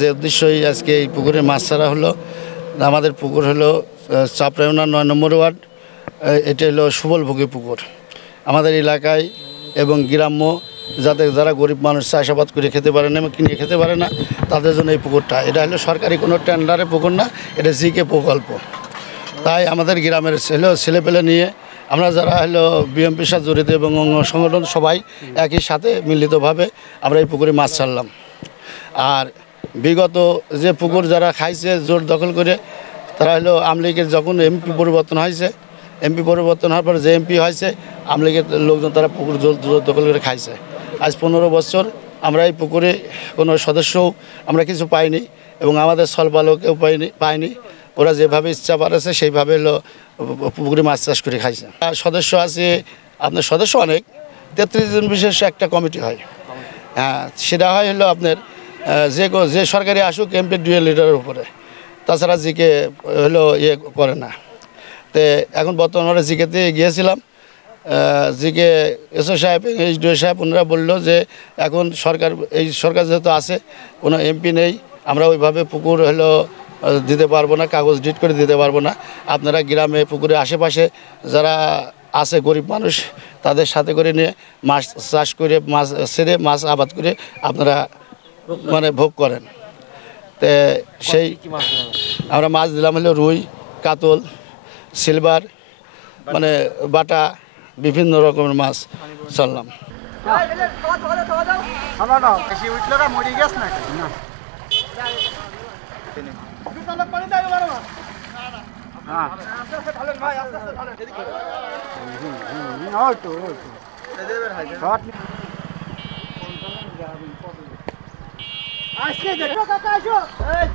যে উদ্দেশ্যই আজকে এই পুকুরে মাছ ছাড়া হলো, আমাদের পুকুর হলো চাপড়াউনা ৯ নম্বর ওয়ার্ড। এটা হলো সুবলভোগী পুকুর। আমাদের এলাকায় এবং গ্রাম্য যারা গরিব মানুষ চাষাবাদ করে খেতে পারে না, কিনে খেতে পারে না, তাদের জন্য এই পুকুরটা। এটা হলো সরকারি কোনো টেন্ডারের পুকুর না, এটা জিকে প্রকল্প। তাই আমাদের গ্রামের ছেলেপেলে নিয়ে আমরা যারা হলো বিএমপির সাথে জড়িত এবং অঙ্গ সংগঠন সবাই একই সাথে মিলিতভাবে আমরা এই পুকুরে মাছ ছাড়লাম। আর বিগত যে পুকুর যারা খাইছে জোর দখল করে, তারা হলো আওয়ামী লীগের যখন এমপি পরিবর্তন হয়েছে, এমপি পরিবর্তন হওয়ার পর যে এমপি হয়েছে আওয়ামী লীগের লোকজন তারা পুকুর জোর দখল করে খাইছে। আজ 15 বছর আমরা এই পুকুরে কোনো সদস্যও আমরা কিছু পাইনি এবং আমাদের স্থলপালকেও পাইনি। ওরা যেভাবে ইচ্ছা পারেছে সেইভাবে হলো পুকুরে মাছ চাষ করে খাইছে। সদস্য আছে আপনার, সদস্য অনেক, 33 জন বিশেষ একটা কমিটি হয়। হ্যাঁ, সেটা হয় হলো আপনার যে সরকারি আসুক এমপি ডুয়েল লিডারের উপরে, তাছাড়া জিকে হলো করে না। তো এখন বর্তমানে আমরা জিকেতে গিয়েছিলাম, জিকে এসও সাহেব এইচডিও সাহেব ওনারা বললো যে এখন এই সরকার যেহেতু আছে, কোনো এমপি নেই, আমরা ওইভাবে পুকুর হলো দিতে পারবো না, কাগজ ডিট করে দিতে পারবো না। আপনারা গ্রামে পুকুরের আশেপাশে যারা আছে গরিব মানুষ, তাদের সাথে করে নিয়ে মাছ চাষ করে মাছ আবাদ করে আপনারা মানে ভোগ করেন। তো সেই আমরা মাছ দিলাম হলো রুই, কাতল, সিলভার, মানে বাটা, বিভিন্ন রকমের মাছ ছাড়লাম। আজকে দেখো কাকা, আসো। এই